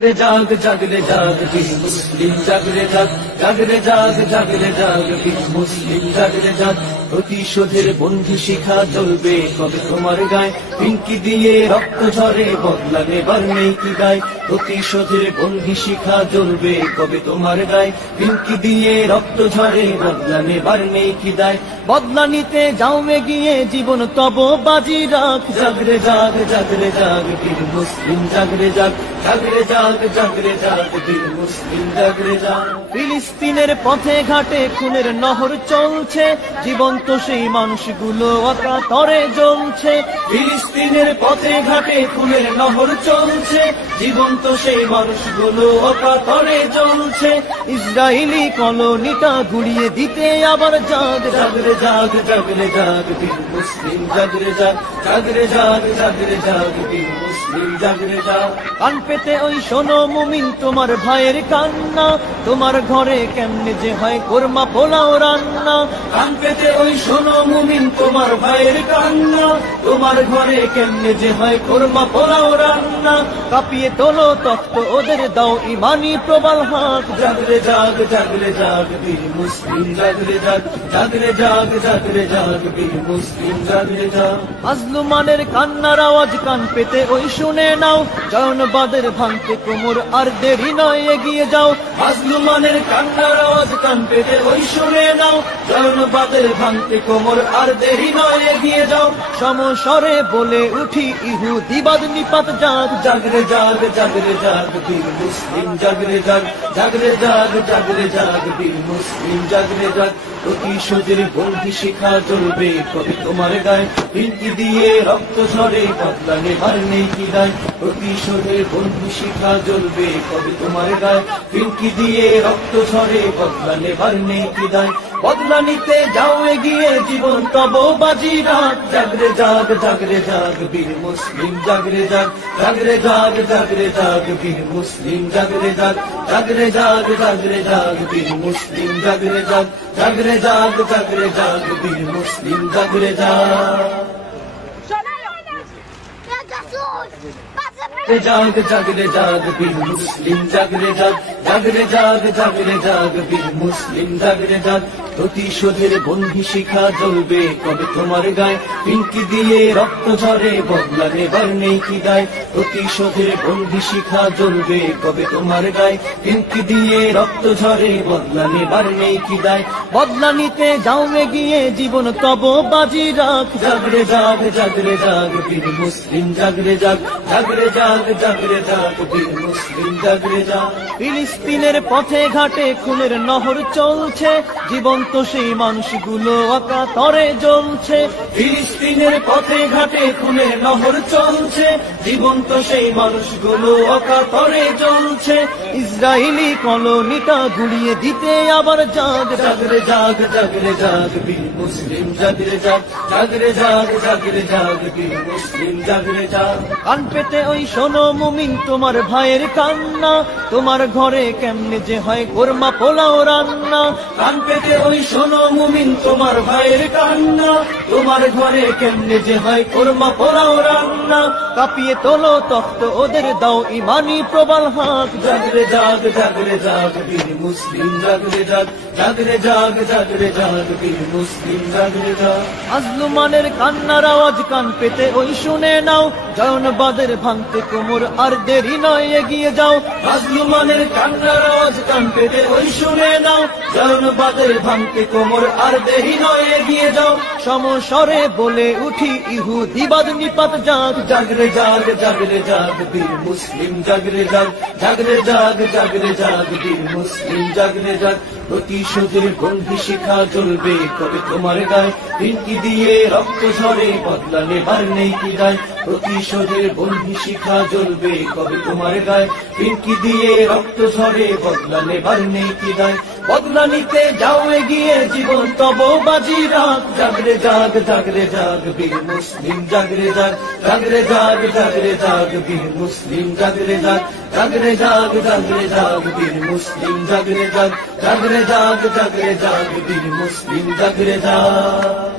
জাগ জাগরে জাগ বীর মুসলিম জাগরে জাগ জাগরে জাগ জাগরে জাগ বীর মুসলিম জাগরে জাগ প্রতিশোধের বন্ধু শিখা জ্বলবে কবে তোমার গায়ে পিঙ্কি দিয়ে রক্ত ঝরে বদলা নেবার নেই কি গায়ে প্রতিশোধের বন্ধু শিখা জ্বলবে কবে তোমার গায়ে পিঙ্কি দিয়ে রক্ত ঝরে বদলা নেবার নেই কি দায় বদলা নিতে যাও এগিয়ে জীবন তব বাজি রাখ জাগরে জাগ জাগরে জাগ বীর মুসলিম জাগরে জাগ জাগরে জাগ জাগরে জাগ বীর মুসলিম জাগরে জাগ ফিলিস্তিনের পথে ঘাটে খুনের নহর চলছে জীবন্ত সেই মানুষগুলো অকাতরে জ্বলছে ফিলিস্তিনের পথে ঘাটে খুনের নহর চলছে জীবন্ত সেই মানুষগুলো অকাতরে জ্বলছে ইসরায়েলি কলোনিটা ঘুরিয়ে দিতে আবার জাগ জাগরে জাগ জাগরে জাগ বীর মুসলিম জাগরে জাগ জাগরে জাগ জাগরে জাগ বীর মুসলিম জাগরে জাগ কান পেতে ওই শোনো মুমিন তোমার ভাইয়ের কান্না তোমার ঘরে কেমনে যে হয় কোরমা পোলাও রান্না কান পেতে ওই শোনো মুমিন তোমার ভাইয়ের কান্না তোমার ঘরে কেমনে যে হয় কোরমা পোলাও রান্না কাঁপিয়ে তোলো তখ্ত ওদের দাও ইমানি প্রবল হাত জাগরে জাগ জাগরে জাগ বীর মুসলিম জাগরে জাগ জাগরে জাগ জাগরে জাগ বীর মুসলিম জাগরে জাগ মাজলুমানের কান্নার আওয়াজ কান পেতে ওই শুনে নাও জয়নবাদের ভাঙতে কোমর আর দেরি নয় এগিয়ে যাও মাজলুমানের কান্নার আওয়াজ কান পেতে ওই শুনে নাও জয়নবাদের ভাঙতে কোমর আর দেরি নয় এগিয়ে যাও সমস্বরে বলে উঠি ইহুদিবাদ নিপাত জাগ জাগরে জাগ জাগরে জাগ বীর মুসলিম জাগরে জাগ জাগরে জাগ জাগরে জাগ বীর মুসলিম জাগরে জাগ প্রতিশোধের বন্ধি শিখা জ্বলবে কবে তোমার গায়ে পিঙ্কি দিয়ে রক্ত ঝরে বদলা নেবার নেই কি দায় প্রতিশোধের বন্ধি শিখা জ্বলবে কবে তোমার গায়ে পিঙ্কি দিয়ে রক্ত ঝরে বদলা নেবার নেই কি দায় বদলা নিতে যাও এগিয়ে জীবন তব বাজি রাখ জাগরে জাগ জাগরে জাগ বীর মুসলিম জাগরে জাগ জাগরে জাগ জাগরে জাগ বীর মুসলিম জাগরে জাগ জাগরে জাগ জাগরে জাগ বীর মুসলিম জাগরে জাগ জাগরে জাগ জাগরে জাগ বীর মুসলিম জাগরে জাগ জাগ জাগরে জাগ বীর মুসলিম জাগরে জাগ জাগরে জাগ জাগরে জাগ বীর মুসলিম জাগরে জাগ প্রতিশোধের বন্ধি শিখা জ্বলবে কবে তোমার গায়ে পিঙ্কি দিয়ে রক্ত ঝরে বদলা নেবার নেই কি দায় প্রতিশোধের বন্ধি শিখা জ্বলবে কবে তোমার গায়ে পিঙ্কি দিয়ে রক্ত ঝরে বদলা নেবার নেই কি দায় বদলা নিতে যাও এগিয়ে জীবন তব বাজি রাখ জাগরে জাগ জাগরে জাগ বীর মুসলিম জাগরে জাগ জাগরে জাগ জাগরে জাগ বীর মুসলিম জাগরে জাগ ফিলিস্তিনের পথে ঘাটে খুনের নহর চলছে জীবন্ত সেই মানুষগুলো অকাতরে জ্বলছে ফিলিস্তিনের পথে ঘাটে খুনের নহর চলছে জীবন্ত সেই মানুষগুলো অকাতরে জ্বলছে ইসরায়েলি কলোনিটা ঘুরিয়ে দিতে আবার জাগ জাগরে জাগ জাগরে জাগ বীর মুসলিম জাগরে জাগ জাগরে জাগ জাগরে জাগ বীর মুসলিম জাগরে জাগ কান পেতে ওই শোনো মুমিন তোমার ভাইয়ের কান্না তোমার ঘরে কেমনে যে হয় কোরমা পোলাও রান্না কান পেতে ওই শোনো মুমিন তোমার ভাইয়ের কান্না তোমার ঘরে কেমনে যে হয় কোরমা পোলাও রান্না কাঁপিয়ে তোলো তখ্ত ওদের দাও ইমানি প্রবল হাত জাগরে জাগ জাগরে জাগ বীর মুসলিম জাগরে জাগ জাগরে জাগ জাগরে জাগ বীর মুসলিম জাগরে জাগ মাজলুমানের কান্নার আওয়াজ কান পেতে ওই শুনে নাও জয়নবাদের ভাঙতে কোমর আর দেরি নয় এগিয়ে যাও মাজলুমানের কান্নার আওয়াজ কান পেতে ওই শুনে নাও জয়নবাদের ভাঙতে কোমর আর দেরি নয় এগিয়ে যাও সমস্বরে বলে উঠি ইহুদিবাদ নিপাত জাগ জাগরে জাগ জাগরে জাগ বীর মুসলিম জাগরে জাগ জাগরে জাগ জাগরে জাগ বীর মুসলিম জাগরে জাগ প্রতিশোধের বন্ধি শিখা জ্বলবে কবে তোমার গায়ে পিঙ্কি দিয়ে রক্ত ঝরে বদলা নেবার নেই কি দায় প্রতিশোধের বন্ধি শিখা জ্বলবে কবে তোমার গায়ে পিঙ্কি দিয়ে রক্ত ঝরে বদলা নেবার নেই কি দায় বদলা নিতে যাও এগিয়ে জীবন তব বাজি রাখ জাগরে জাগ জাগরে জাগ বীর মুসলিম জাগরে জাগ জাগরে জাগ জাগরে জাগ বীর মুসলিম জাগরে জাগ জাগরে জাগ জাগরে জাগ বীর মুসলিম জাগরে জাগ জাগরে জাগ জাগরে জাগ বীর মুসলিম জাগরে জাগ